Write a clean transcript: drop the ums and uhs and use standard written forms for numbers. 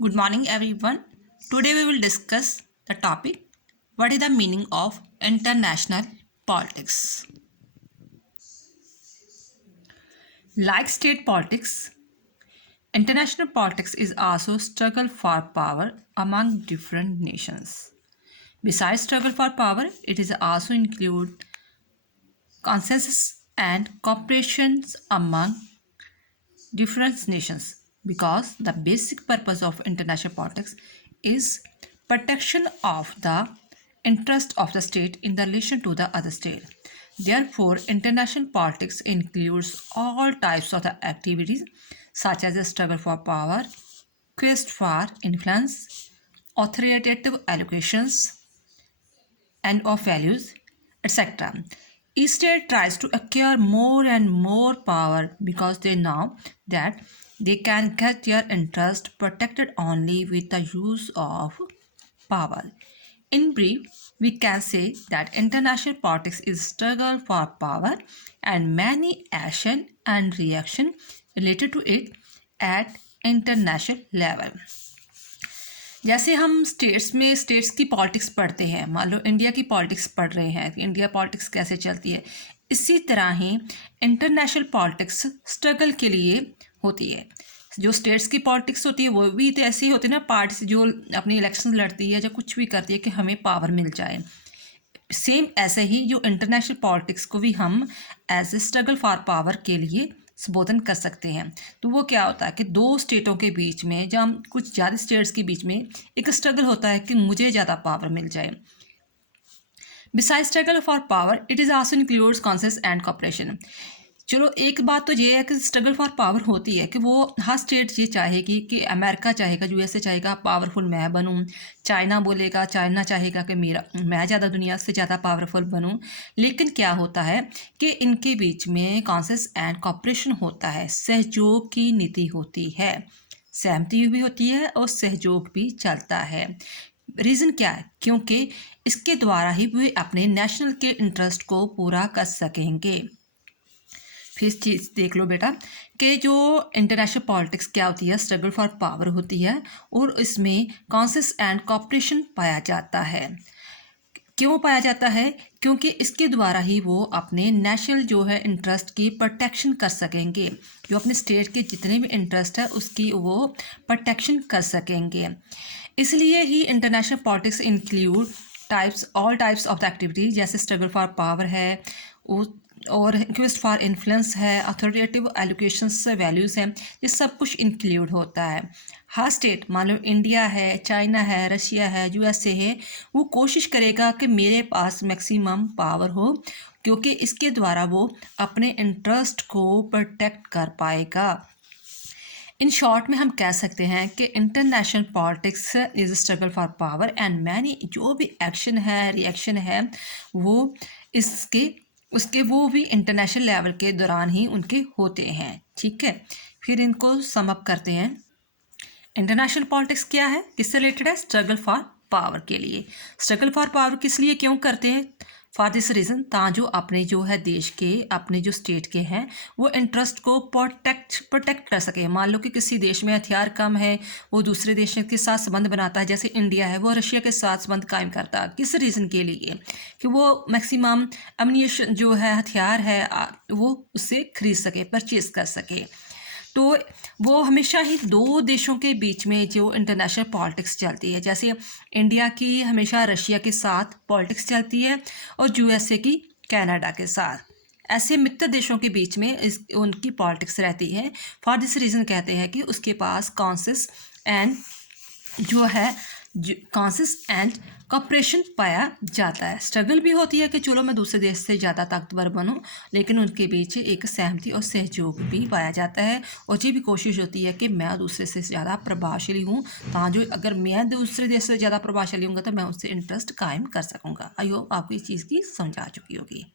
Good morning, everyone. Today we will discuss the topic what is the meaning of international politics. Like state politics, international politics is also struggle for power among different nations. Besides struggle for power, it is also include consensus and cooperations among different nations because the basic purpose of international politics is protection of the interest of the state in relation to the other state. Therefore, international politics includes all types of the activities such as the struggle for power, quest for influence, authoritative allocations, and of values, etc. Each state tries to acquire more and more power because they know that they can get their interest protected only with the use of power. In brief, we can say that international politics is struggle for power and many action and reaction related to it at international level. जैसे हम states की politics पढ़ते हैं, मान लो India की politics पढ़ रहे हैं, इंडिया पॉलिटिक्स कैसे चलती है, इसी तरह ही इंटरनेशनल पॉलिटिक्स स्ट्रगल के लिए होती है। जो स्टेट्स की पॉलिटिक्स होती है वो भी तो ऐसी ही होती है ना, पार्टी जो अपनी इलेक्शन लड़ती है या कुछ भी करती है कि हमें पावर मिल जाए। सेम ऐसे ही जो इंटरनेशनल पॉलिटिक्स को भी हम as a struggle for power के लिए संबोधन कर सकते हैं। तो वो क्या होता है कि दो स्टेटों के बीच में, जब कुछ ज़्यादा स्टेट्स के बीच में एक स्ट्रगल होता है कि मुझे ज़्यादा पावर मिल जाए। Beside struggle for power it is also includes consensus and cooperation. चलो एक बात तो ये है कि स्ट्रगल फॉर पावर होती है कि वो हर स्टेट ये चाहेगी कि अमेरिका चाहेगा, यूएसए चाहेगा पावरफुल मैं बनूं, चाइना बोलेगा, चाइना चाहेगा कि मैं ज़्यादा दुनिया से ज़्यादा पावरफुल बनूं। लेकिन क्या होता है कि इनके बीच में कॉन्सेंसस एंड कॉपरेशन होता है, सहयोग की नीति होती है, सहमति भी होती है और सहयोग भी चलता है। रीज़न क्या है? क्योंकि इसके द्वारा ही वे अपने नेशनल के इंटरेस्ट को पूरा कर सकेंगे। फिर चीज़ देख लो बेटा कि जो इंटरनेशनल पॉलिटिक्स क्या होती है, स्ट्रगल फॉर पावर होती है और इसमें कॉन्सेंसस एंड कॉपरेशन पाया जाता है। क्यों पाया जाता है? क्योंकि इसके द्वारा ही वो अपने नेशनल जो है इंटरेस्ट की प्रोटेक्शन कर सकेंगे, जो अपने स्टेट के जितने भी इंटरेस्ट है उसकी वो प्रोटेक्शन कर सकेंगे। इसलिए ही international politics include all types of the activity, जैसे स्ट्रगल फॉर पावर है और क्वेस्ट फॉर इन्फ्लुएंस है, अथॉरिटेटिव एलोकेशंस वैल्यूज़ हैं, ये सब कुछ इंक्लूड होता है। हर स्टेट, मान लो इंडिया है, चाइना है, रशिया है, यूएसए है, वो कोशिश करेगा कि मेरे पास मैक्सिमम पावर हो, क्योंकि इसके द्वारा वो अपने इंटरेस्ट को प्रोटेक्ट कर पाएगा। इन शॉर्ट में हम कह सकते हैं कि international politics is struggle for power and many जो भी एक्शन है, रिएक्शन है, वो उसके वो भी इंटरनेशनल लेवल के दौरान ही उनके होते हैं। ठीक है, फिर इनको सम अप करते हैं। इंटरनेशनल पॉलिटिक्स क्या है, किससे रिलेटेड है? स्ट्रगल फॉर पावर के लिए। स्ट्रगल फॉर पावर किस लिए क्यों करते हैं? फॉर दिस रीज़न, ताकि जो अपने जो है देश के, अपने जो स्टेट के हैं, वो इंटरेस्ट को प्रोटेक्ट कर सके। मान लो कि किसी देश में हथियार कम है, वो दूसरे देश के साथ संबंध बनाता है, जैसे इंडिया है वो रशिया के साथ संबंध कायम करता है। किस रीज़न के लिए? कि वो मैक्सिमम अम्यूनिशन जो है, हथियार है, वो उससे खरीद सके, परचेज कर सके। तो वो हमेशा ही दो देशों के बीच में जो इंटरनेशनल पॉलिटिक्स चलती है, जैसे इंडिया की हमेशा रशिया के साथ पॉलिटिक्स चलती है और यूएसए की कनाडा के साथ, ऐसे मित्र देशों के बीच में उनकी पॉलिटिक्स रहती है। फॉर दिस रीज़न कहते हैं कि उसके पास कॉन्सेंसस एंड कॉपरेशन पाया जाता है। स्ट्रगल भी होती है कि चलो मैं दूसरे देश से ज़्यादा ताकतवर बनूं, लेकिन उनके बीच एक सहमति और सहयोग भी पाया जाता है और ये भी कोशिश होती है कि मैं दूसरे से ज़्यादा प्रभावशाली हूँ, ताकि अगर मैं दूसरे देश से ज़्यादा प्रभावशाली हूँगा तो मैं उससे इंटरेस्ट कायम कर सकूँगा। आई होप आपको इस चीज़ की समझ आ चुकी होगी।